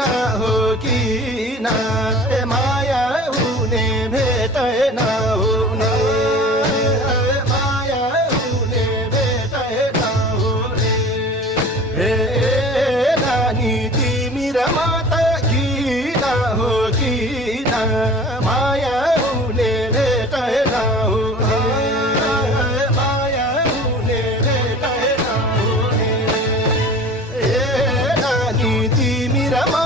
हो किन माया हुने भेटेन हुने माया हुने भेटेन हुने हे नानी तिमी र म त किन हो किन माया हुने भेटेन हुने माया हुने भेटेन हुने हे नानी तिमी र म